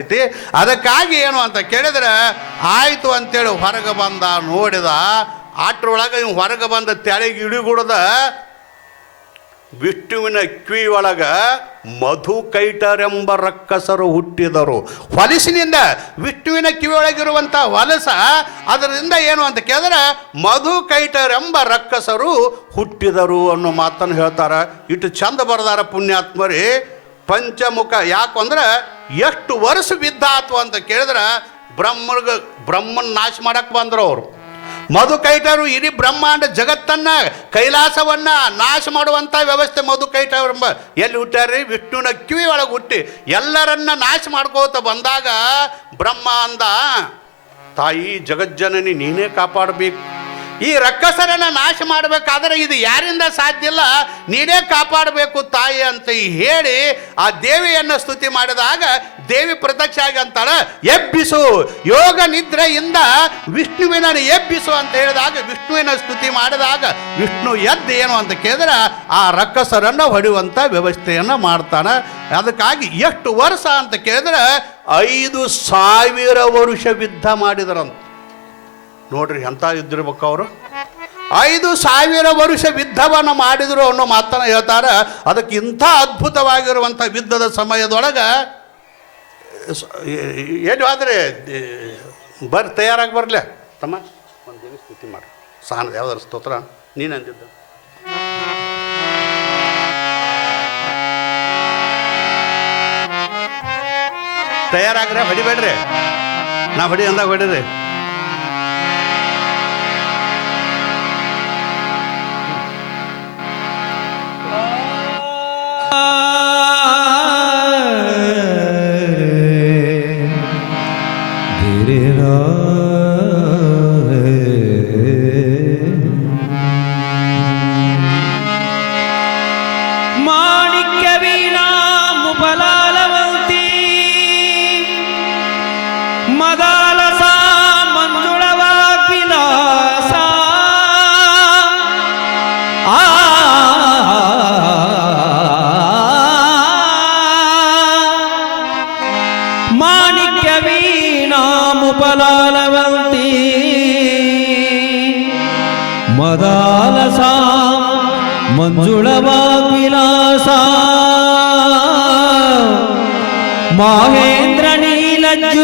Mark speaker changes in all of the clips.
Speaker 1: ಐತಿ ಅದಕ್ಕಾಗಿ ಏನು ಅಂತ ಕೇಳಿದ್ರೆ, ಆಯಿತು ಅಂತೇಳಿ ಹೊರಗೆ ಬಂದ ನೋಡಿದ, ಆಟ್ರೊಳಗೆ ಇವ್ ಹೊರಗೆ ಬಂದ ತೆಳಗೆ ಇಡಿಗುಡ್ದ ವಿಷ್ಣುವಿನ ಕಿವಿ ಒಳಗೆ ಮಧು ಕೈಟರೆಂಬ ರಕ್ಕಸರು ಹುಟ್ಟಿದರು. ಹೊಲಸಿನಿಂದ ವಿಷ್ಣುವಿನ ಕಿವಿ ಒಳಗಿರುವಂಥ ಹೊಲಸ, ಅದರಿಂದ ಏನು ಅಂತ ಕೇಳಿದ್ರೆ, ಮಧು ಕೈಟರೆಂಬ ರಕ್ಕಸರು ಹುಟ್ಟಿದರು ಅನ್ನೋ ಮಾತನ್ನು ಹೇಳ್ತಾರೆ. ಇಟ್ಟು ಚಂದ ಬರದಾರ ಪುಣ್ಯಾತ್ಮರಿ. ಪಂಚಮುಖ ಯಾಕಂದ್ರೆ ಎಷ್ಟು ವರ್ಷ ಬಿದ್ದಾತು ಅಂತ ಕೇಳಿದ್ರೆ ಬ್ರಹ್ಮಗ ಬ್ರಹ್ಮನ್ ನಾಶ ಮಾಡಕ್ಕೆ ಬಂದರು ಅವರು. ಮಧು ಕೈಟರು ಇಡೀ ಬ್ರಹ್ಮಾಂಡ ಜಗತ್ತನ್ನ, ಕೈಲಾಸವನ್ನ ನಾಶ ಮಾಡುವಂಥ ವ್ಯವಸ್ಥೆ ಮಧು ಕೈಟರು ಎಂಬ ಎಲ್ಲಿ ಹುಟ್ಟಾರ್ರಿ ವಿಷ್ಣುವಿನ ಕಿವಿ ಒಳಗೆ ಹುಟ್ಟಿ ಎಲ್ಲರನ್ನ ನಾಶ ಮಾಡ್ಕೋತ ಬಂದಾಗ ಬ್ರಹ್ಮ ಅಂದ ತಾಯಿ ಜಗಜ್ಜನನಿ ನೀನೇ ಕಾಪಾಡಬೇಕು. ಈ ರಕ್ಕಸರನ್ನ ನಾಶ ಮಾಡಬೇಕಾದ್ರೆ ಇದು ಯಾರಿಂದ ಸಾಧ್ಯ ಇಲ್ಲ? ನೀನೇ ಕಾಪಾಡಬೇಕು ತಾಯಿ ಅಂತ ಹೇಳಿ ಆ ದೇವಿಯನ್ನು ಸ್ತುತಿ ಮಾಡಿದಾಗ ದೇವಿ ಪ್ರತ್ಯಕ್ಷ ಆಗಿ ಅಂತಾಳ, ಎಬ್ಬಿಸು, ಯೋಗ ನಿದ್ರೆಯಿಂದ ವಿಷ್ಣುವಿನ ಎಬ್ಬಿಸು ಅಂತ ಹೇಳಿದಾಗ ವಿಷ್ಣುವಿನ ಸ್ತುತಿ ಮಾಡಿದಾಗ ವಿಷ್ಣು ಎದ್ದು ಏನು ಅಂತ ಕೇಳಿದ್ರೆ ಆ ರಕ್ಕಸರನ್ನು ಹೊಡೆಯುವಂಥ ವ್ಯವಸ್ಥೆಯನ್ನು ಮಾಡ್ತಾನೆ. ಅದಕ್ಕಾಗಿ ಎಷ್ಟು ವರ್ಷ ಅಂತ ಕೇಳಿದ್ರೆ ಐದು ಸಾವಿರ ವರುಷ ಯುದ್ಧ ಮಾಡಿದರಂತ. ನೋಡ್ರಿ ಎಂಥ ಇದ್ದಿರ್ಬೇಕು ಅವರು ಐದು ಸಾವಿರ ವರ್ಷ ಯುದ್ಧವನ್ನು ಮಾಡಿದರು ಅನ್ನೋ ಮಾತನ್ನು ಹೇಳ್ತಾರೆ. ಅದಕ್ಕೆ ಇಂಥ ಅದ್ಭುತವಾಗಿರುವಂಥ ಯುದ್ಧದ ಸಮಯದೊಳಗೆ ಏನು ಆದರೆ ಬರ್ರಿ ತಯಾರಾಗಿ ಬರಲೇ. ತಮ್ಮ, ಒಂದು ದಿನ ಸ್ತುತಿ ಮಾಡಿ. ಸಹನ ಯಾವ್ದಾರು ಸ್ತೋತ್ರ? ನೀನು ಅಂದಿದ್ದು. ತಯಾರಾಗ್ರೆ ಹೊಡಿಬೇಡ್ರಿ. ನಾ ಹೊಡಿ ಅಂದಾಗ ಹೊಡಿರಿ.
Speaker 2: Amada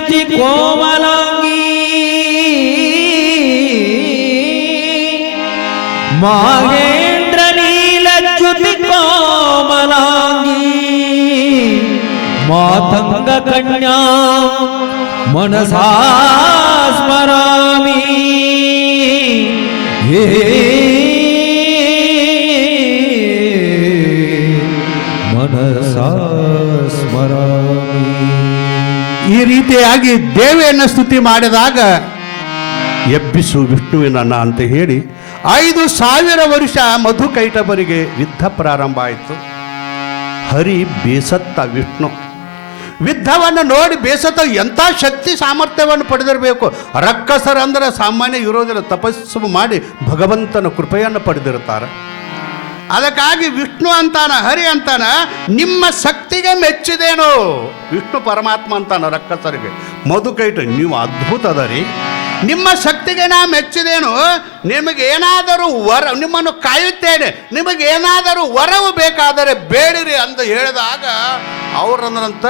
Speaker 2: तुझ को मलांगी महेंद्र नील तुझ को मलांगी मातंग कन्या मनसा स्मरामी। हे
Speaker 1: ಈ ರೀತಿಯಾಗಿ ದೇವಿಯನ್ನು ಸ್ತುತಿ ಮಾಡಿದಾಗ, ಎಬ್ಬಿಸು ವಿಷ್ಣುವಿನನ್ನ ಅಂತ ಹೇಳಿ ಐದು ಸಾವಿರ ವರ್ಷ ಮಧು ಕೈಟಬರಿಗೆ ಯುದ್ಧ ಪ್ರಾರಂಭ ಆಯಿತು. ಹರಿ ಬೇಸತ್ತ ವಿಷ್ಣು. ಯುದ್ಧವನ್ನು ನೋಡಿ ಬೇಸತ್ತ ಎಂಥ ಶಕ್ತಿ ಸಾಮರ್ಥ್ಯವನ್ನು ಪಡೆದಿರಬೇಕು. ರಕ್ಕಸರಂದ್ರೆ ಸಾಮಾನ್ಯ ಇರೋದಿಲ್ಲ, ತಪಸ್ಸು ಮಾಡಿ ಭಗವಂತನ ಕೃಪೆಯನ್ನು ಪಡೆದಿರುತ್ತಾರೆ. ಅದಕ್ಕಾಗಿ ವಿಷ್ಣು ಅಂತಾನ, ಹರಿ ಅಂತಾನ, ನಿಮ್ಮ ಶಕ್ತಿಗೆ ಮೆಚ್ಚಿದೇನು? ವಿಷ್ಣು ಪರಮಾತ್ಮ ಅಂತಾನ ರಕ್ಕಸರಿಗೆ ಮಧುಕೈಟ ನೀವು ಅದ್ಭುತ ಅದರಿ ನಿಮ್ಮ ಶಕ್ತಿಗೆ ನಾ ಮೆಚ್ಚಿದೇನು? ನಿಮಗೇನಾದರೂ ವರ, ನಿಮ್ಮನ್ನು ಕಾಯುತ್ತೇನೆ. ನಿಮಗೇನಾದರೂ ವರವು ಬೇಕಾದರೆ ಬೇಡಿರಿ ಅಂತ ಹೇಳಿದಾಗ ಅವ್ರಂದ್ರಂತ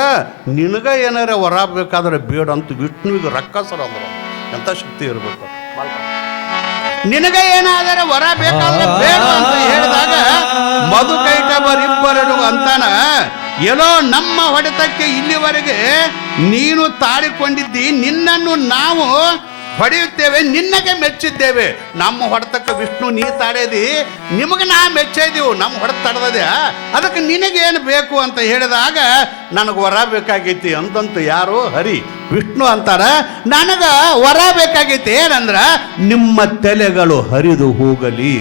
Speaker 1: ನಿನಗ ಏನಾರ ವರ ಬೇಕಾದರೆ ಬೇಡ ಅಂತ ವಿಷ್ಣುವಿಗೆ ರಕ್ಕಸರು ಅಂದರು. ಎಂಥ ಶಕ್ತಿ ಇರಬೇಕು? ನಿನಗೆ ಏನಾದರೆ ವರ ಬೇಕಾದ್ರೆ ಬೇಡ ಅಂತ ಹೇಳಿದಾಗ ಮಧು ಕೈಟಬರಿಬ್ಬರರು ಅಂತಾನ ಎಲ್ಲೋ ನಮ್ಮ ಹೊಡೆತಕ್ಕೆ ಇಲ್ಲಿವರೆಗೆ ನೀನು ತಾಳಿಕೊಂಡಿದ್ದಿ ನಿನ್ನನ್ನು ನಾವು ಹೊಡೆಯುತ್ತೇವೆ ನಿನ್ನಗೆ ಮೆಚ್ಚಿದ್ದೇವೆ. ನಮ್ಮ ಹೊಡೆತಕ್ಕೆ ವಿಷ್ಣು ನೀ ತಾಡೇದಿ ನಿಮಗೆ ನಾ ಮೆಚ್ಚಿದೀವು. ನಮ್ಮ ಹೊಡೆತ ತಡೆದದೆ ಅದಕ್ಕೆ ನಿನಗೇನು ಬೇಕು ಅಂತ ಹೇಳಿದಾಗ ನನಗೆ ವರ ಬೇಕಾಗೈತಿ ಅಂತಂತ ಯಾರು ಹರಿ ವಿಷ್ಣು ಅಂತಾರ. ನನಗೆ ವರ ಬೇಕಾಗೈತಿ ಏನಂದ್ರ ನಿಮ್ಮ ತಲೆಗಳು ಹರಿದು ಹೋಗಲಿ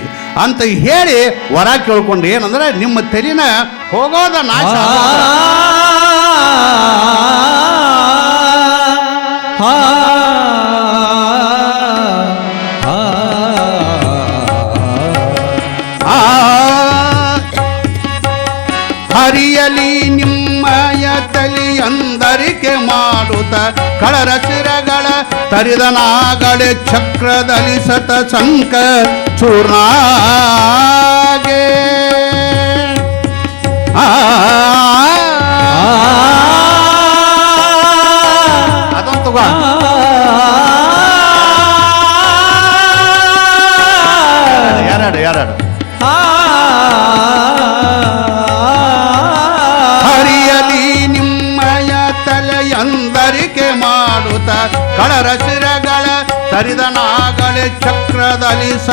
Speaker 1: ಅಂತ ಹೇಳಿ ವರ ಕೇಳ್ಕೊಂಡು ಏನಂದ್ರೆ ನಿಮ್ಮ ತಲೆನ ಹೋಗೋದ ನಾಶ ಆಗೋದ. ತರಿದ ನಾಗಳೆ ಚಕ್ರದಲ್ಲಿ ಸತ ಸಂಕ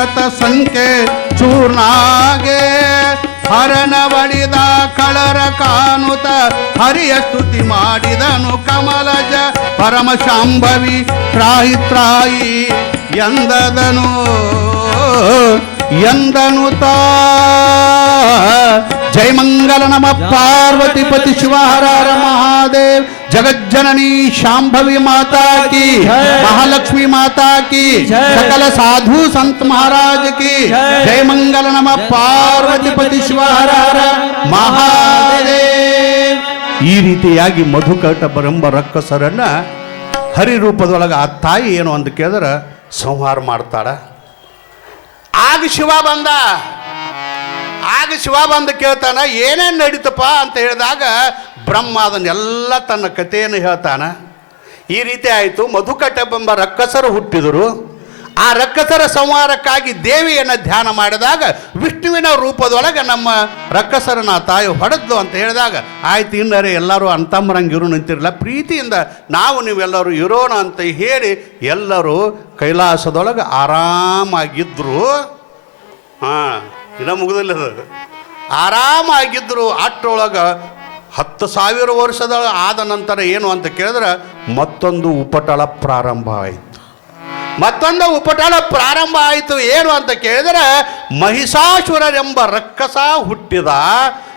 Speaker 1: ಸತ ಸಂಖ್ಯೆ ಚೂರ್ಣಾಗೆ. ಹರನ ಬಳಿದ ಕಳರ ಕಾನುತ ಹರಿಯ ಸ್ತುತಿ ಮಾಡಿದನು ಕಮಲಜ. ಪರಮ ಶಾಂಭವಿ ತ್ರಾಯಿ ತ್ರಾಯಿ ಎಂದದನು, ಎಂದನು ತಾ. ಜಯಮಂಗಲ ನಮ ಪಾರ್ವತಿ ಪತಿ ಶಿವಹರಾರ ಮಹಾದೇವ್ ಜಗಜ್ಜನನಿ ಶಾಂಭವಿ ಮಾತಾ ಕಿ ಮಹಾಲಕ್ಷ್ಮಿ
Speaker 2: ಮಾತಾ
Speaker 1: ಕಿ ಸಕಲ ಸಾಧು ಸಂತ ಮಹಾರಾಜ
Speaker 2: ಕಿ
Speaker 1: ಜೈ ಮಂಗಲ ನಮ ಪಾರ್ವತಿ ಪತಿ ಶಿವಹರಾರ ಮಹಾದೇವ್. ಈ ರೀತಿಯಾಗಿ ಮಧುಕಟ ಬರಂಬ ರಕ್ಕಸರನ್ನ ಹರಿರೂಪದೊಳಗೆ ಆ ತಾಯಿ ಏನು ಅಂತ ಕೇಳಿದ್ರೆ ಸಂಹಾರ ಮಾಡ್ತಾಳ. ಆಗ ಶಿವ ಬಂದ. ಆಗ ಶಿವ ಬಂದು ಕೇಳ್ತಾನ, ಏನೇನು ನಡೀತಪ್ಪ ಅಂತ ಹೇಳಿದಾಗ ಬ್ರಹ್ಮ ಅದನ್ನೆಲ್ಲ ತನ್ನ ಕಥೆಯನ್ನು ಹೇಳ್ತಾನ. ಈ ರೀತಿ ಆಯಿತು. ಮಧುಕಟ್ಟೆಂಬ ರಕ್ಕಸರು ಹುಟ್ಟಿದರು. ಆ ರಕ್ಕಸರ ಸಂಹಾರಕ್ಕಾಗಿ ದೇವಿಯನ್ನು ಧ್ಯಾನ ಮಾಡಿದಾಗ ವಿಷ್ಣುವಿನ ರೂಪದೊಳಗೆ ನಮ್ಮ ರಕ್ಕಸರನ್ನ ತಾಯಿ ಹೊಡೆದ್ಲು ಅಂತ ಹೇಳಿದಾಗ, ಆಯ್ತು ಇನ್ನರೆ ಎಲ್ಲರೂ ಅಂತಮ್ಮರಂಗಿರು ನಿಂತಿರಲ್ಲ ಪ್ರೀತಿಯಿಂದ ನಾವು ನೀವೆಲ್ಲರೂ ಇರೋಣ ಅಂತ ಹೇಳಿ ಎಲ್ಲರೂ ಕೈಲಾಸದೊಳಗೆ ಆರಾಮಾಗಿದ್ದರು ಹಾಂ. ಇನ್ನ ಮುಗುದಿಲ್ಲ ಅದು. ಆರಾಮಾಗಿದ್ದರು ಅಷ್ಟರೊಳಗೆ ಹತ್ತು ಸಾವಿರ ವರ್ಷದ ಆದ ನಂತರ ಏನು ಅಂತ ಕೇಳಿದ್ರೆ ಮತ್ತೊಂದು ಉಪಟಳ ಪ್ರಾರಂಭ ಆಯಿತು. ಮತ್ತೊಂದು ಉಪಟಳ ಪ್ರಾರಂಭ ಆಯಿತು ಏನು ಅಂತ ಕೇಳಿದ್ರೆ ಮಹಿಷಾಸುರರೆಂಬ ರಕ್ಕಸ ಹುಟ್ಟಿದ.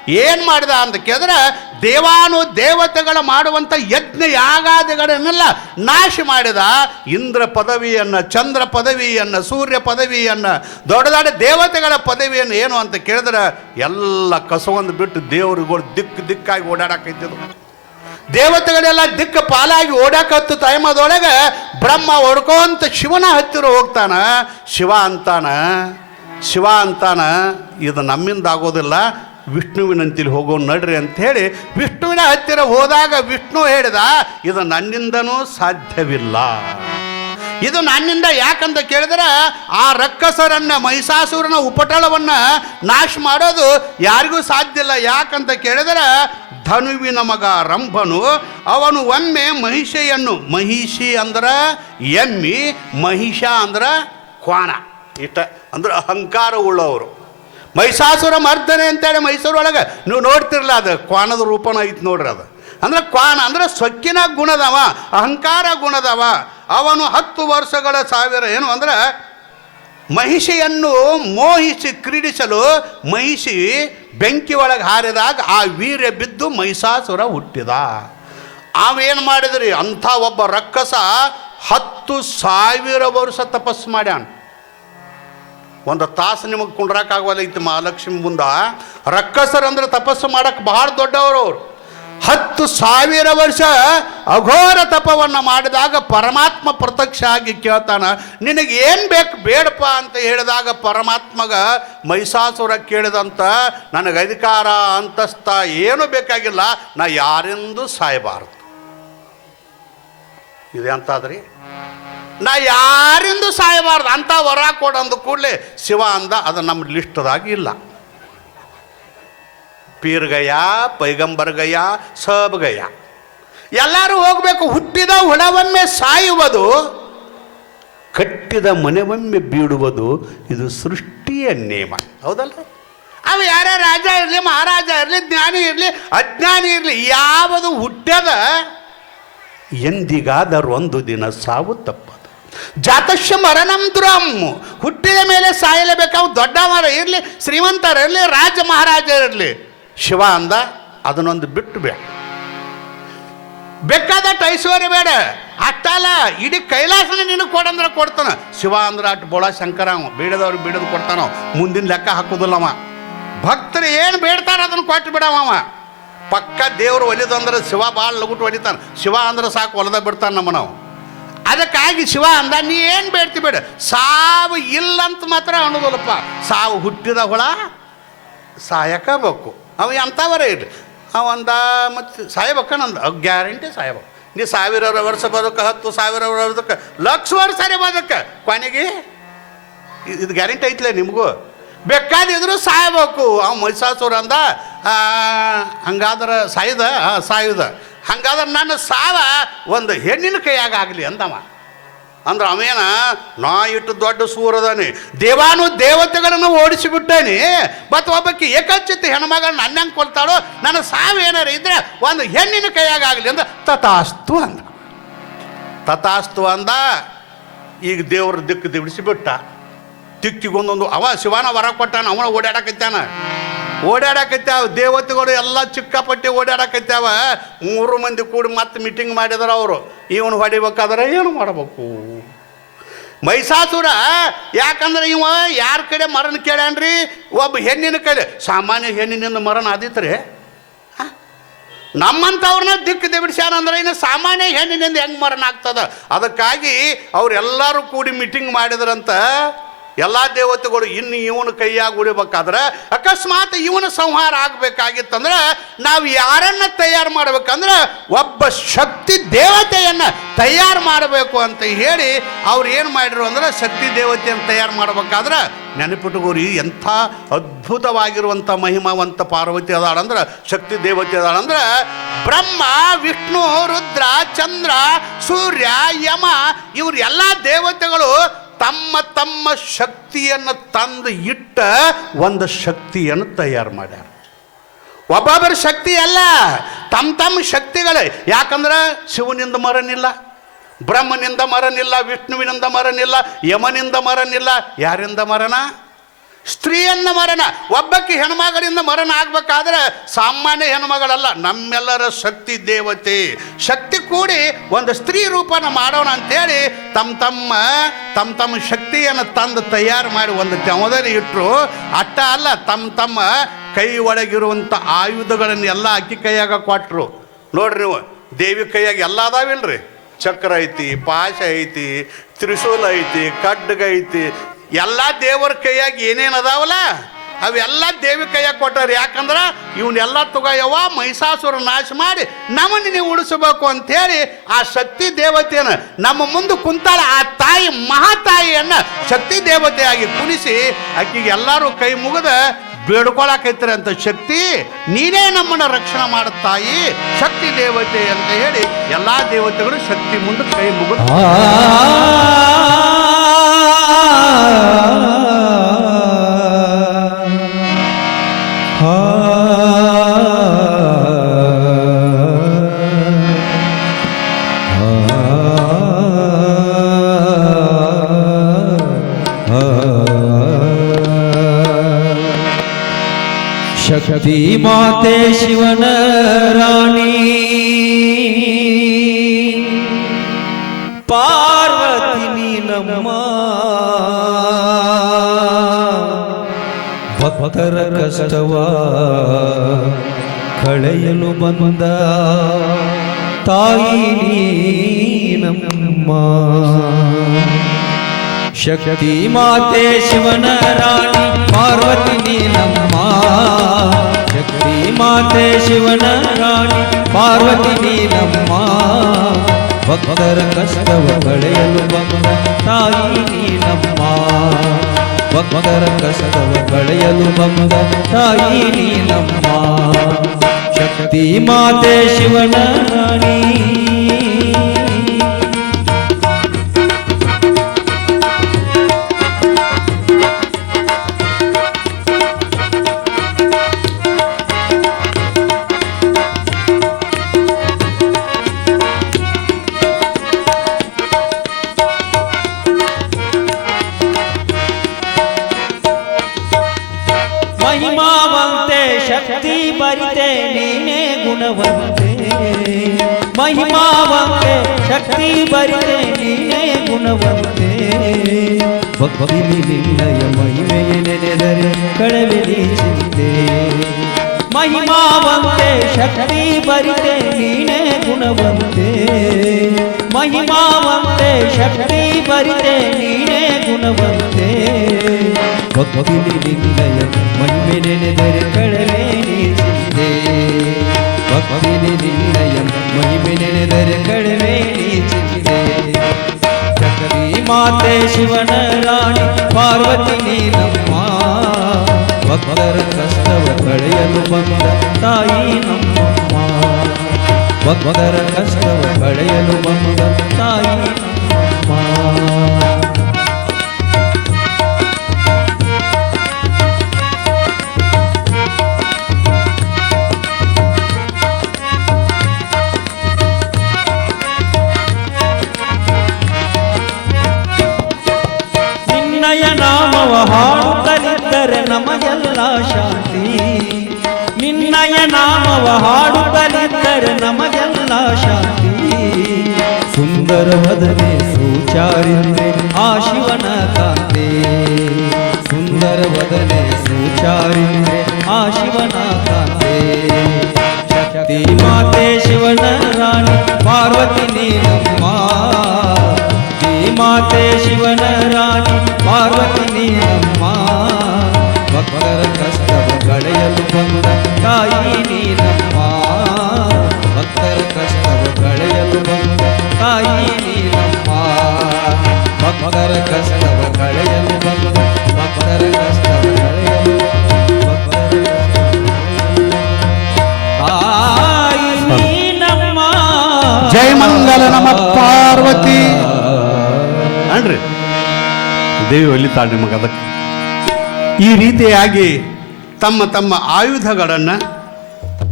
Speaker 1: ಏನು ಮಾಡಿದ ಅಂತ ಕೇಳಿದ್ರೆ ದೇವಾನು ದೇವತೆಗಳ ಮಾಡುವಂಥ ಯಜ್ಞ ಯಾಗಾದಿಗಳನ್ನೆಲ್ಲ ನಾಶ ಮಾಡಿದ ಇಂದ್ರ ಪದವಿಯನ್ನು, ಚಂದ್ರ ಪದವಿಯನ್ನು, ಸೂರ್ಯ ಪದವಿಯನ್ನು, ದೊಡ್ಡ ದೊಡ್ಡ ದೇವತೆಗಳ ಪದವಿಯನ್ನು ಏನು ಅಂತ ಕೇಳಿದ್ರೆ ಎಲ್ಲ ಕಸವನ್ನು ಬಿಟ್ಟು ದೇವರುಗಳು ದಿಕ್ಕು ದಿಕ್ಕಾಗಿ ಓಡಾಡಕೈತಿದ್ರು ದೇವತೆಗಳೆಲ್ಲ ದಿಕ್ಕ ಪಾಲಾಗಿ ಓಡಾಕತ್ತು ತಾಯಮದೊಳಗೆ ಬ್ರಹ್ಮ ಹೊಡ್ಕೊಂತ ಶಿವನ ಹತ್ತಿರ ಹೋಗ್ತಾನ. ಶಿವ ಅಂತಾನ ಶಿವ ಅಂತಾನ, ಇದು ನಮ್ಮಿಂದ ಆಗೋದಿಲ್ಲ ವಿಷ್ಣುವಿನಂತಿಲಿ ಹೋಗೋ ನಡ್ರಿ ಅಂತ ಹೇಳಿ ವಿಷ್ಣುವಿನ ಹತ್ತಿರ ಹೋದಾಗ ವಿಷ್ಣು ಹೇಳಿದ, ಇದು ನನ್ನಿಂದನೂ ಸಾಧ್ಯವಿಲ್ಲ. ಇದು ನನ್ನಿಂದ ಯಾಕಂತ ಕೇಳಿದ್ರೆ, ಆ ರಕ್ಕಸರನ್ನ, ಮಹಿಷಾಸುರನ ಉಪಟಳವನ್ನ ನಾಶ ಮಾಡೋದು ಯಾರಿಗೂ ಸಾಧ್ಯ ಇಲ್ಲ. ಯಾಕಂತ ಕೇಳಿದ್ರೆ, ಧನುವಿನ ಮಗ ರಂಭನು, ಅವನು ಒಮ್ಮೆ ಮಹಿಷೆಯನ್ನು, ಮಹಿಷಿ ಅಂದ್ರ ಎಮ್ಮಿ, ಮಹಿಷ ಅಂದ್ರ ಕ್ವಾನ. ಇಷ್ಟ ಅಂದ್ರೆ ಅಹಂಕಾರ ಉಳ್ಳವರು ಮಹಿಷಾಸುರ ಮರ್ದನೆ ಅಂತೇಳಿ ಮೈಸೂರೊಳಗೆ. ನೀವು ನೋಡ್ತಿರಲ್ಲ ಅದು, ಕ್ವಾಣದ ರೂಪನ ಐತೆ ನೋಡ್ರಿ ಅದು. ಅಂದ್ರೆ ಕ್ವಾಣ, ಅಂದ್ರೆ ಸೊಕ್ಕಿನ ಗುಣದವ, ಅಹಂಕಾರ ಗುಣದವ. ಅವನು ಹತ್ತು ವರ್ಷಗಳ ಸಾವಿರ, ಏನು ಅಂದ್ರೆ ಮಹಿಷಿಯನ್ನು ಮೋಹಿಸಿ ಕ್ರೀಡಿಸಲು ಮಹಿಷಿ ಬೆಂಕಿ ಒಳಗೆ ಹಾರಿದಾಗ ಆ ವೀರ್ಯ ಬಿದ್ದು ಮಹಿಷಾಸುರ ಹುಟ್ಟಿದ. ಅವೇನು ಮಾಡಿದ್ರಿ? ಅಂಥ ಒಬ್ಬ ರಕ್ಕಸ ಹತ್ತು ಸಾವಿರ ವರ್ಷ ತಪಸ್ಸು ಮಾಡ್ಯಾನ. ಒಂದು ತಾಸು ನಿಮಗೆ ಕುಂಡ್ರಾಕಾಗವಲ್ಲ ಇತ್ತು ಮಹಾಲಕ್ಷ್ಮಿ ಮುಂದ. ರಕ್ಕಸರಂದ್ರೆ ತಪಸ್ಸು ಮಾಡಕ್ಕೆ ಬಹಳ ದೊಡ್ಡವರು ಅವರು. ಹತ್ತು ಸಾವಿರ ವರ್ಷ ಅಘೋರ ತಪವನ್ನು ಮಾಡಿದಾಗ ಪರಮಾತ್ಮ ಪ್ರತ್ಯಕ್ಷ ಆಗಿ ಕೇಳ್ತಾನ, ನಿನಗೆ ಏನು ಬೇಕು ಬೇಡಪ್ಪ ಅಂತ ಹೇಳಿದಾಗ ಪರಮಾತ್ಮಗ ಮೈಸಾಸುರ ಕೇಳಿದಂತ, ನನಗೆ ಅಧಿಕಾರ ಅಂತಸ್ತ ಏನು ಬೇಕಾಗಿಲ್ಲ, ನಾ ಯಾರೆಂದು ಸಾಯಬಾರದು. ಇದೆ ಅಂತಾದ್ರಿ ನಾ ಯಾರಿಂದು ಸಾಯಬಾರ್ದು ಅಂತ ವರ ಕೊಡಂದು ಕೂಡಲೇ ಶಿವ ಅಂದ, ಅದು ನಮ್ಮ ಲಿಸ್ಟ್ದಾಗಿ ಇಲ್ಲ. ಪೀರ್ಗಯ ಪೈಗಂಬರ್ಗಯ ಸಬ್ಗಯ ಎಲ್ಲರೂ ಹೋಗಬೇಕು, ಹುಟ್ಟಿದ ಹುಳವೊಮ್ಮೆ ಸಾಯುವುದು, ಕಟ್ಟಿದ ಮನೆವೊಮ್ಮೆ ಬೀಡುವುದು, ಇದು ಸೃಷ್ಟಿಯ ನಿಯಮ. ಹೌದಲ್ಲ? ಅವು ಯಾರ ರಾಜ ಇರಲಿ, ಮಹಾರಾಜ ಇರಲಿ, ಜ್ಞಾನಿ ಇರಲಿ, ಅಜ್ಞಾನಿ ಇರಲಿ, ಯಾವುದು ಹುಟ್ಟದ ಎಂದಿಗಾದರೂ ಒಂದು ದಿನ ಸಾವು ತಪ್ಪದು ಜಾತಶ್ಯ ಮರಣಂ ದುರಂ. ಹುಟ್ಟಿದ ಮೇಲೆ ಸಾಯಲೇಬೇಕಾವ ದೊಡ್ಡ ಮರ. ಇರಲಿ ಶ್ರೀಮಂತರಿರಲಿ ರಾಜ ಮಹಾರಾಜ ಇರಲಿ. ಶಿವ ಅಂದ, ಅದನ್ನೊಂದು ಬಿಟ್ಟು ಬೇಡ ಬೇಕಾದಟ್ಟು ಐಶ್ವರ್ಯ ಬೇಡ. ಅಷ್ಟಲ್ಲ ಇಡೀ ಕೈಲಾಸನ ನಿನಗೆ ಕೊಡಂದ್ರೆ ಕೊಡ್ತಾನ. ಶಿವ ಅಂದ್ರೆ ಅಟ್ ಬೋಳ ಶಂಕರ ಬೀಡದವ್ರಿಗೆ ಬೇಡದವ್ರಿಗೆ ಕೊಡ್ತಾನ. ಮುಂದಿನ ಲೆಕ್ಕ ಹಾಕೋದಿಲ್ಲ ಅವ. ಭಕ್ತರು ಏನು ಬೇಡ್ತಾರ ಅದನ್ನು ಕೊಟ್ಟು ಬಿಡವ ಪಕ್ಕ ದೇವರು ಒಲಿದಂದ್ರೆ ಶಿವ ಭಾಳ ಲಗುಟ್ಟು ಹೊಡಿತಾನೆ ಶಿವ ಅಂದ್ರೆ ಸಾಕು ಹೊಲದ ಬಿಡ್ತಾನೆ ನಮ್ಮ ನಾವು ಅದಕ್ಕಾಗಿ ಶಿವ ಅಂದ, ನೀ ಏನು ಬೇಡ್ತಿ ಬೇಡ. ಸಾವು ಇಲ್ಲಂತ ಮಾತ್ರ ಅನ್ನೋದಲ್ಲಪ್ಪ. ಸಾವು ಹುಟ್ಟಿದ ಹುಳ ಸಾಯಕಬೇಕು ಅವ ಎಂಥವರೇ ಇರಲಿ ಅವಂದ ಮತ್ತು ಅಂದ ಗ್ಯಾರಂಟಿ ಸಾಯಬೇಕು. ನೀ ಸಾವಿರ ವರ್ಷ ಬದುಕ, ಹತ್ತು ಸಾವಿರ ವರ್ಷಕ್ಕೆ ಲಕ್ಷ ವರ್ಷ ಬದುಕ. ಕೊನೆಗೆ ಇದು ಗ್ಯಾರಂಟಿ ಐತ್ಲೇ ನಿಮಗೂ? ಬೇಕಾದಿದ್ರು ಸಾಯಬೇಕು. ಆ ಮೈಸಾಸುರ ಅಂದ ಹಂಗಾದ್ರೆ ಸಾಯ್ದ ಸಾಯುದ. ಹಂಗಾದ್ರೆ ನನ್ನ ಸಾವ ಒಂದು ಹೆಣ್ಣಿನ ಕೈಯಾಗ ಆಗಲಿ ಅಂದವ. ಅಂದ್ರೆ ಅವೇನ, ನಾ ಇಟ್ಟು ದೊಡ್ಡ ಸೂರದಾನೆ ದೇವಾನು ದೇವತೆಗಳನ್ನು ಓಡಿಸಿಬಿಟ್ಟೇನೆ. ಮತ್ತು ಒಬ್ಬಕ್ಕೆ ಏಕಚಿತ್ತ ಹೆಣ್ಮಗಳನ್ನ ಹೆಂಗೆ ಕೊಲ್ತಾಳೋ, ನನ್ನ ಸಾವು ಏನಾರು ಇದ್ರೆ ಒಂದು ಹೆಣ್ಣಿನ ಕೈಯಾಗ ಆಗಲಿ ಅಂದ್ರೆ ತಥಾಸ್ತು ಅಂದ. ತಥಾಸ್ತು ಅಂದ, ಈಗ ದೇವ್ರ ದಿಕ್ಕು ದಿಡಿಸಿಬಿಟ್ಟ ದಿಕ್ಕಿಗೊಂದೊಂದು ಅವ ಶಿವನ ವರ ಕೊಟ್ಟಾನ, ಅವನ ಓಡಾಡಕತ್ತಾನ ಓಡಾಡಕತ್ತಾವ ದೇವತೆಗಳು ಎಲ್ಲ ಚಿಕ್ಕಪಟ್ಟಿ ಓಡಾಡಕತ್ತಾವ ಮೂರು ಮಂದಿ ಕೂಡಿ ಮತ್ತೆ ಮೀಟಿಂಗ್ ಮಾಡಿದ್ರು ಅವರು. ಇವನು ಹೊಡಿಬೇಕಾದ್ರೆ ಏನು ಮಾಡಬೇಕು? ಮೈಸಾಸುರ, ಯಾಕಂದ್ರೆ ಇವ ಯಾರ ಕಡೆ ಮರಣ ಕೇಳ್ಯಾನ್ರಿ? ಒಬ್ಬ ಹೆಣ್ಣಿನ ಕಡೆ. ಸಾಮಾನ್ಯ ಹೆಣ್ಣಿನಿಂದ ಮರಣ ಆದಿತ್ರಿ. ನಮ್ಮಂಥವ್ರನ್ನ ದಿಕ್ಕು ದಿಬಿಡ್ಸ್ಯಾನ ಅಂದ್ರೆ ಇನ್ನು ಸಾಮಾನ್ಯ ಹೆಣ್ಣಿನಿಂದ ಹೆಂಗೆ ಮರಣ ಆಗ್ತದ? ಅದಕ್ಕಾಗಿ ಅವರೆಲ್ಲರೂ ಕೂಡಿ ಮೀಟಿಂಗ್ ಮಾಡಿದ್ರಂತ ಎಲ್ಲ ದೇವತೆಗಳು ಇನ್ನು ಇವನ ಕೈಯಾಗಿ ಉಳಿಬೇಕಾದ್ರೆ ಅಕಸ್ಮಾತ್ ಇವನ ಸಂಹಾರ ಆಗಬೇಕಾಗಿತ್ತಂದ್ರೆ ನಾವು ಯಾರನ್ನ ತಯಾರು ಮಾಡ್ಬೇಕಂದ್ರೆ ಒಬ್ಬ ಶಕ್ತಿ ದೇವತೆಯನ್ನು ತಯಾರು ಮಾಡಬೇಕು ಅಂತ ಹೇಳಿ ಅವ್ರು ಏನು ಮಾಡಿರು ಅಂದ್ರೆ ಶಕ್ತಿ ದೇವತೆಯನ್ನು ತಯಾರು ಮಾಡ್ಬೇಕಾದ್ರೆ ನೆನಪಿಟ್ಟುಗೋರಿ ಎಂಥ ಅದ್ಭುತವಾಗಿರುವಂಥ ಮಹಿಮಾವಂತ ಪಾರ್ವತಿ ಅದಾಳಂದ್ರೆ ಶಕ್ತಿ ದೇವತೆ ಅದಾಳಂದ್ರೆ ಬ್ರಹ್ಮ, ವಿಷ್ಣು, ರುದ್ರ, ಚಂದ್ರ, ಸೂರ್ಯ, ಯಮ, ಇವ್ರು ಎಲ್ಲ ದೇವತೆಗಳು ತಮ್ಮ ತಮ್ಮ ಶಕ್ತಿಯನ್ನು ತಂದು ಇಟ್ಟ ಒಂದು ಶಕ್ತಿಯನ್ನು ತಯಾರು ಮಾಡ್ಯಾರ. ಒಬ್ಬೊಬ್ಬರ ಶಕ್ತಿ ಅಲ್ಲ, ತಮ್ಮ ತಮ್ಮ ಶಕ್ತಿಗಳೇ. ಯಾಕಂದ್ರೆ ಶಿವನಿಂದ ಮರನಿಲ್ಲ, ಬ್ರಹ್ಮನಿಂದ ಮರನಿಲ್ಲ, ವಿಷ್ಣುವಿನಿಂದ ಮರನಿಲ್ಲ, ಯಮನಿಂದ ಮರನಿಲ್ಲ, ಯಾರಿಂದ ಮರಣ ಸ್ತ್ರೀಯನ್ನ ಮರಣ, ಒಬ್ಬಕ್ಕೆ ಹೆಣ್ಮಗಳಿಂದ ಮರಣ ಆಗ್ಬೇಕಾದ್ರೆ ಸಾಮಾನ್ಯ ಹೆಣ್ಮಗಳಲ್ಲ, ನಮ್ಮೆಲ್ಲರ ಶಕ್ತಿ ದೇವತೆ. ಶಕ್ತಿ ಕೂಡಿ ಒಂದು ಸ್ತ್ರೀ ರೂಪನ ಮಾಡೋಣ ಅಂತೇಳಿ ತಮ್ಮ ತಮ್ಮ ತಮ್ಮ ತಮ್ಮ ಶಕ್ತಿಯನ್ನು ತಂದು ತಯಾರು ಮಾಡಿ ಒಂದು ತೆವದಲ್ಲಿ ಇಟ್ಟರು ಅಟ್ಟ ಅಲ್ಲ ತಮ್ಮ ತಮ್ಮ ಕೈ ಒಳಗಿರುವಂಥ ಆಯುಧಗಳನ್ನು ಎಲ್ಲ ಅಕ್ಕಿ ಕೈಯಾಗ ಕೊಟ್ಟರು ನೋಡ್ರಿ ನೀವು, ದೇವಿ ಕೈಯಾಗ ಎಲ್ಲ ಅದಾವಿಲ್ರಿ? ಚಕ್ರ ಐತಿ, ಪಾಶ ಐತಿ, ತ್ರಿಶೂಲ ಐತಿ, ಖಡ್ಗ ಐತಿ ಎಲ್ಲ ದೇವರ ಕೈಯಾಗಿ ಏನೇನು ಅದಾವಲ್ಲ? ಅವೆಲ್ಲ ದೇವಿ ಕೈಯಾಗ ಕೊಟ್ಟಾರ ಯಾಕಂದ್ರೆ ಇವನ್ನೆಲ್ಲ ತಗೋಯವ ಮಹಿಷಾಸುರ ನಾಶ ಮಾಡಿ ನಮ್ಮನ್ನು ನೀವು ಉಳಿಸಬೇಕು ಅಂಥೇಳಿ ಆ ಶಕ್ತಿ ದೇವತೆಯನ್ನು ನಮ್ಮ ಮುಂದೆ ಕುಂತಾಳ. ಆ ತಾಯಿ ಮಹಾತಾಯಿಯನ್ನು ಶಕ್ತಿ ದೇವತೆಯಾಗಿ ಕುಣಿಸಿ ಆಕೆಗೆ ಎಲ್ಲರೂ ಕೈ ಮುಗಿದ ಬೇಡ್ಕೊಳಕೈತ್ರಿ ಅಂತ ಶಕ್ತಿ. ನೀನೇ ನಮ್ಮನ್ನ ರಕ್ಷಣೆ ಮಾಡ ತಾಯಿ. ಶಕ್ತಿ ದೇವತೆ ಅಂತ ಹೇಳಿ ಎಲ್ಲ ದೇವತೆಗಳು ಶಕ್ತಿ ಮುಂದೆ ಕೈ ಮುಗಿದು
Speaker 2: ಶಕ್ತಿ ಮಾತೆ ಶಿವನ ಕಷ್ಟವ ಕಳೆಯಲು ಬಂದ ತಾಯಿ ನೀನಮ್ಮ ಶಕ್ತಿ ಮಾತೆ ಶಿವನ ರಾಣಿ, ಪಾರ್ವತಿ ನೀನಮ್ಮ. ಶಕ್ತಿ ಮಾತೆ ಶಿವನ ರಾಣಿ, ಪಾರ್ವತಿ ನೀನಮ್ಮ. ಭಕ್ತರ ಕಷ್ಟವ ಕಳೆಯಲು ಬಂದ ತಾಯಿ ನೀನಮ್ಮ. ಭಕ್ತರ ಕಷ್ಟವ ಕಳೆಯಲು ಬಂದ ತಾಯಿ ನೀನಮ್ಮ. ಶಕ್ತಿ ಮಾತೆ ಶಿವನ ನೀನೇ ಗುಣವಂತೆ ಭಕ್ತಿಲಿ ನಿನ್ನಯ ಮಹಿಮೆಯ ನೆನೆದರೆ ಕಳವೆಲಿ ಚಿಂತೆ ಮಹಿಮಾವಂತೆ ಶಕ್ತಿ ಬರಿತೆ ನೀನೇ ಗುಣವಂತೆ ಮಹಿಮಾವಂತೆ ಶಕ್ತಿ ಬರಿತೆ ನೀನೇ ಗುಣವಂತೆ ಭಕ್ತಿಲಿ ನಿನ್ನಯ ಮಹಿಮೆ ನೆನೆದರೆ ಕಳಲೆ ನೀಚಿದೆ ಭಕ್ತಿಲಿ ನಿನ್ನಯ ಮಹಿಮೆ ನೆನೆದರೆ ಕಳಲೆ ಮಾತೆ ಶಿವನ ರಾಣಿ, ಪಾರ್ವತಿ ನೀನಮ್ಮ. ಭಕ್ತರ ಕಷ್ಟವ ಕಳೆಯಲು ಬಂದ ತಾಯಿ ನಮ್ಮಮ್ಮ. ಭಕ್ತರ ಕಷ್ಟವ ಕಳೆಯಲು ಬಂದ ತಾಯಿ ನಮಗೆಲ್ಲ ಶಾಂತಿ. ನಿನ್ನಯ ನಾಮವ ಹಾಡುತ್ತಲಿದ್ದರೆ ನಮಗೆಲ್ಲ ಶಾಂತಿ. ಸುಂದರ ವದನೆ ಸೂಚಾರಿದ್ರೆ ಆ ಶಿವನ ಕಾಂತೆ. ಸುಂದರ ವದನೆ ಸೂಚಾರಿದ್ರೆ ಆ ಶಿವನ ಕಾಂತೆ. ಶಕ್ತಿ ಮಾತೆ ಶಿವನ ರಾಣಿ, ಪಾರ್ವತಿ ನೀನಮ್ಮ. ಶ್ರೀ ಮಾತೆ ಶಿವನ ರಾಣಿ, ಪಾರ್ವತಿ
Speaker 1: ನಮ್ಮ ನಮ ಪಾರ್ವತಿ. ಅನ್ರಿ ದೇವಿ ಒಲಿತಾಳೆ ನಿಮಗೆ ಅದಕ್ಕೆ. ಈ ರೀತಿಯಾಗಿ ತಮ್ಮ ತಮ್ಮ ಆಯುಧಗಳನ್ನು,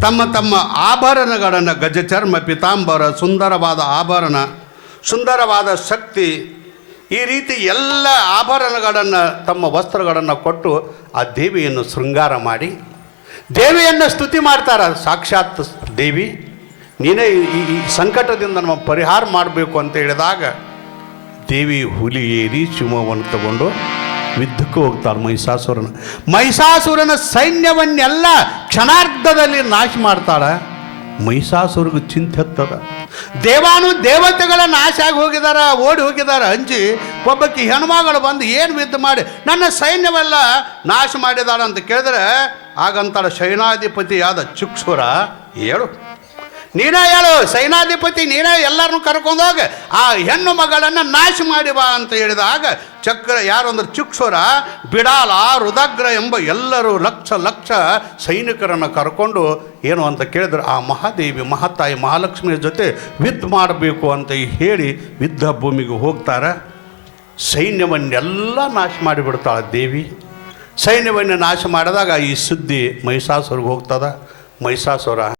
Speaker 1: ತಮ್ಮ ತಮ್ಮ ಆಭರಣಗಳನ್ನು ಗಜಚರ್ಮ ಪಿತಾಂಬರ, ಸುಂದರವಾದ ಆಭರಣ, ಸುಂದರವಾದ ಶಕ್ತಿ, ಈ ರೀತಿ ಎಲ್ಲ ಆಭರಣಗಳನ್ನು, ತಮ್ಮ ವಸ್ತ್ರಗಳನ್ನು ಕೊಟ್ಟು ಆ ದೇವಿಯನ್ನು ಶೃಂಗಾರ ಮಾಡಿ, ದೇವಿಯನ್ನು ಸ್ತುತಿ ಮಾಡ್ತಾರೆ ಸಾಕ್ಷಾತ್ ದೇವಿ. ನೀನೇ ಈ- ಈ ಸಂಕಟದಿಂದ ನಮ್ಮ ಪರಿಹಾರ ಮಾಡಬೇಕು ಅಂತ ಹೇಳಿದಾಗ ದೇವಿ ಹುಲಿ ಏರಿ ಶಿವವನ್ನು ತಗೊಂಡು ಯುದ್ಧಕ್ಕೆ ಹೋಗ್ತಾರೆ ಮಹಿಷಾಸುರನ. ಮಹಿಷಾಸುರನ ಸೈನ್ಯವನ್ನೆಲ್ಲ ಕ್ಷಣಾರ್ಧದಲ್ಲಿ ನಾಶ ಮಾಡ್ತಾಳೆ. ಮಹಿಷಾಸುರಗೂ ಚಿಂತೆ ಹತ್ತದ. ದೇವಾನು ದೇವತೆಗಳ ನಾಶ ಆಗಿ ಹೋಗಿದಾರ, ಓಡಿ ಹೋಗಿದಾರ ಅಂಜಿ ಒಬ್ಬಕ್ಕೆ ಹೆಣ್ಮಗಳು ಬಂದು ಏನು ಯುದ್ಧ ಮಾಡಿ, ನನ್ನ ಸೈನ್ಯವೆಲ್ಲ ನಾಶ ಮಾಡಿದಾಳ ಅಂತ ಕೇಳಿದ್ರೆ ಆಗಂತಾಳ ಶೈನಾಧಿಪತಿಯಾದ ಚುಕ್ಸುರ ಹೇಳು ನೀನೇ ಹೇಳು, ಸೈನಾಧಿಪತಿ ನೀನೇ ಎಲ್ಲರನ್ನು ಕರ್ಕೊಂಡೋಗ ಆ ಹೆಣ್ಣು ಮಗಳನ್ನು ನಾಶ ಮಾಡಿ ಬಾ ಅಂತ ಹೇಳಿದಾಗ ಚಕ್ರ ಯಾರೊಂದ್ರೆ ಚುಕ್ಷುರ ಬಿಡಾಲ ರುದಗ್ರ ಎಂಬ ಎಲ್ಲರೂ ಲಕ್ಷ ಲಕ್ಷ ಸೈನಿಕರನ್ನು ಕರ್ಕೊಂಡು ಏನು ಅಂತ ಕೇಳಿದ್ರೆ, ಆ ಮಹಾದೇವಿ ಮಹಾತಾಯಿ ಮಹಾಲಕ್ಷ್ಮಿಯ ಜೊತೆ ವಿದ್ ಮಾಡಬೇಕು ಅಂತ ಹೇಳಿ ಯುದ್ಧ ಭೂಮಿಗೆ ಹೋಗ್ತಾರೆ. ಸೈನ್ಯವನ್ನೆಲ್ಲ ನಾಶ ಮಾಡಿಬಿಡ್ತಾಳೆ ದೇವಿ. ಸೈನ್ಯವನ್ನು ನಾಶ ಮಾಡಿದಾಗ ಈ ಸುದ್ದಿ ಮಹಿಷಾಸುರಿಗೆ ಹೋಗ್ತದ. ಮಹಿಷಾಸುರ